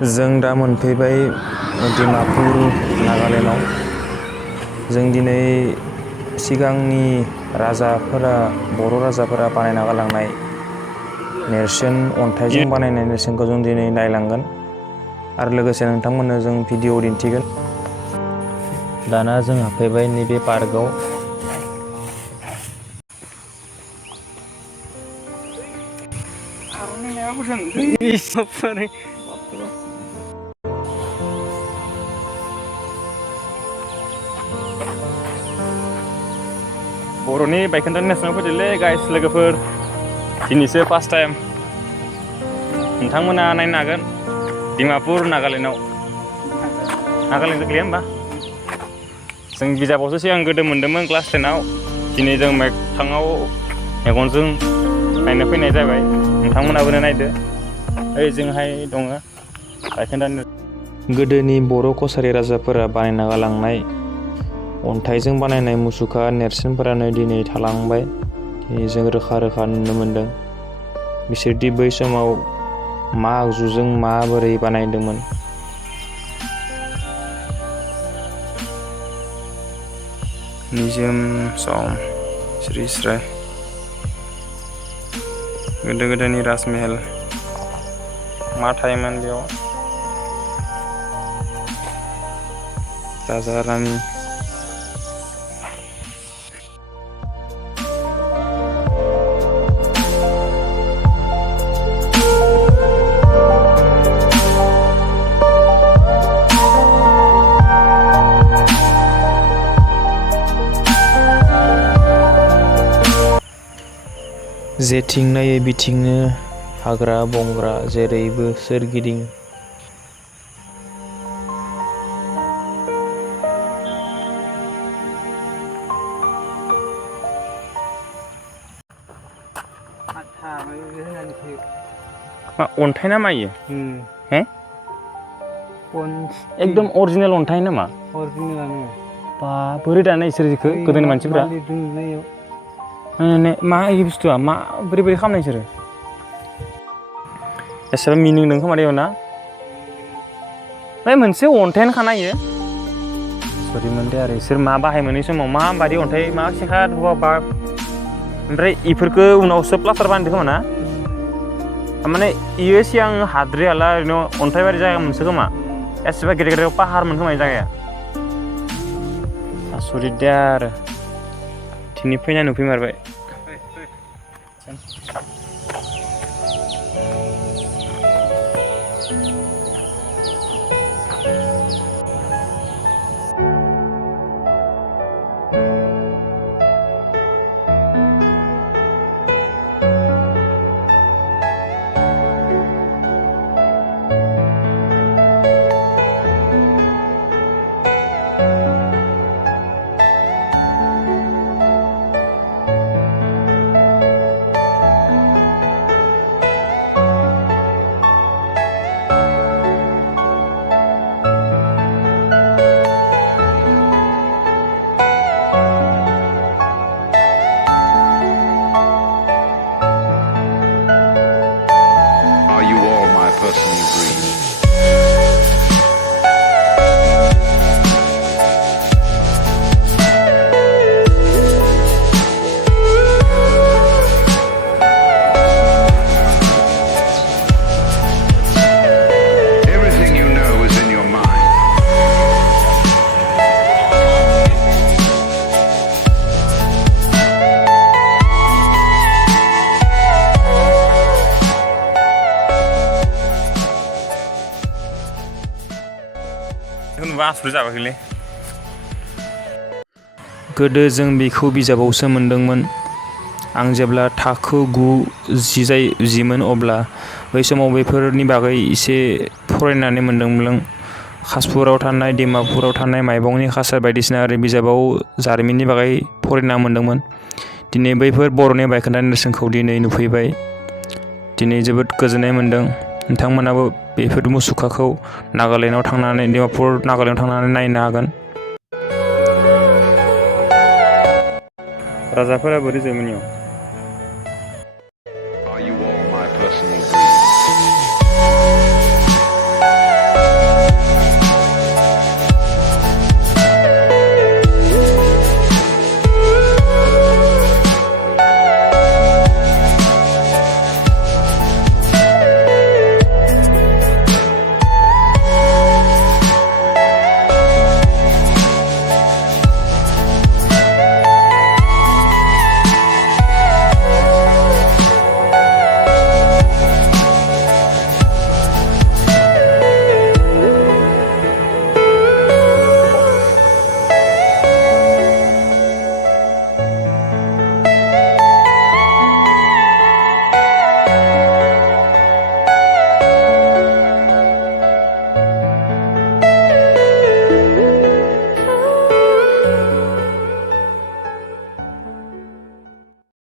जों दा मोनफैबाय डिमापुर नागालेण्डआव। जों दिनै सिगांनि राजाफोरा बर' राजाफोरा बानायना गालांनाय नेरसोन अन्थाइजों बानायनाय नेरसोनखौ जों दिनै नायलांगोन आरो लोगोसे नोंथांमोननो जों भिडिअ दिन्थिगोन। दाना जों हाबफैबाय नैबे पार्कआव। बर'नि बायखोन्दा नेरसोनाव फैदोंलै गाइस लोगोफोर। दिनैसो फार्स्ट टाइम नोंथांमोना नायनो हागोन डिमापुर नागालेण्डआव। नागालेण्ड गोग्लैया होमबा? जों बिजाबावसो सिगां गोदो मोन्दोंमोन क्लास 10आव। दिनै जों मोगथाङाव मेगनजों नायनो फैनाय जाबाय। नोंथांमोनाबो नायदो। ओजोंहाय दङ बायखोन्दा नेरसोन। गोदोनि बर' कछारी राजाफोरा बानायना गालांनाय अन्थाइजों बानायनाय मुसुखा नेरसोनफोरानो दिनै थालांबाय। दिनै जों रोखा रोखा नुनो मोनदों बिसोरदि बै समाव मा आगजुजों माबोरै बानायदोंमोन। निजोम सम स्रि स्राय गोदो गोदायनि राजमहल मा थायोमोन बेयाव राजा रानि। जेथिं नायो बिथिंनो हाग्रा बंग्रा जेरैबो सोरगिदिं। मा अन्थाइ ना मायो? हे एकदम अरिजिनेल अन्थाइ नामा? अरिजिनेलानो। बा बोरै दानाय इसोरखौ गोदोनि मानसिफ्रा? मा इ बुस्थुआ मा बोरै बोरै खालामनाय इसोरो? एसेबां मिनिं दं खोमा ना? ओमफ्राय मोनसे अन्थाइयानो खाना इयो। सरि मोनदे आरो इसोर मा बाहायमोन इ समाव माबायदि अन्थाइ मा सेखा बा ओमफ्राय इफोरखौ उनावसो प्लास्टार बानायदों खोमा ना? माने इयो सिगां हाद्रि हाला ओरैनो अन्थाइबारि जायगा मोनसो खोमा। एसेबां गेदेर गेदेर पाहारमोन खोमा जायगाया। आसरित दे आरो दिनै फैना नुफैमारबाय। Personal dreams. Everything you know is in your mind. गोदो जों बेखौ बिजाबावसो मोनदोंमोन। आं जेब्ला थाखो 9-10मोन अब्ला बै समाव बेफोरनि बागै एसे फरायनानै मोनदोंमोन। कासपुराव थानाय डिमापुराव थानाय माइबंनि कासार बायदिसिना आरो बिजाबाव जारिमिननि बागै फरायना मोनदोंमोन। दिनै बैफोर बर'नि बायखोन्दा नेरसोनखौ दिनै नुफैबाय। दिनै जोबोद गोजोननाय मोन्दों। नोंथांमोनाबो बेफोर मुसुखाखौ नागालेण्डआव थांनानै डिमापुर नागालेण्डआव थांनानै नायनो हागोन। राजाफोरा बोरै जोमोन इयाव?